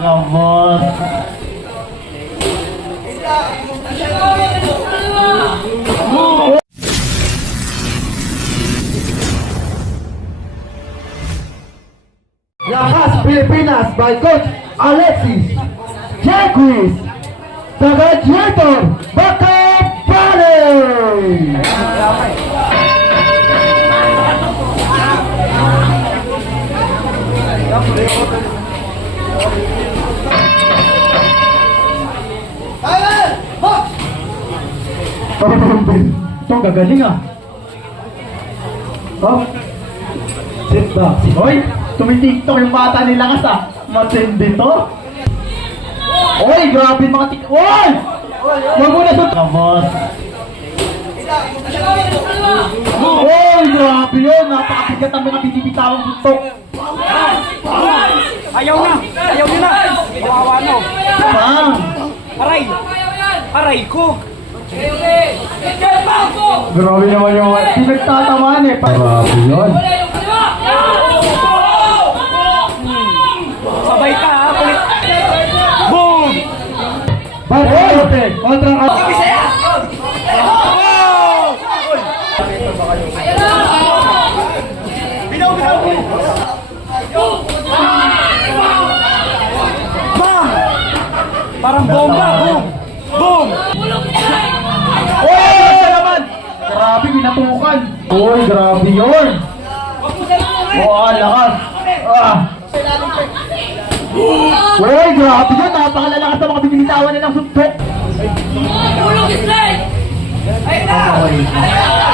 Abot. Lakas Pilipinas by Coach Alexis Jacquis, the graduator, Backup Valley! Ito, gagaling ah. Oh, sit back. Hoy, tumitiktok yung bata nila kas ah. Matindi to. Hoy, grabe mga tik... Hoy! Huwag mo na sa... Abot. Hoy, grabe yun. Napakabigat ang mga binibitawang buntok. Ayaw na! Ayaw nyo na! Kawawa no! Bang! Aray! Aray ko! Grabe naman yung... Pinagtatamaan eh. Grabe yun. Sabay ka ha! Kulit! Boom! Backup kontra Binaw! Binaw! Bang! Parang bomba! Boom! Boom! Hoy! Naman! Grabe, pinatukan. Hoy, grabe yun. Lakas. Hoy, grabe yun. Napakalalakas sa mga binimitawan nilang suntok. Ulog is right! Ay na!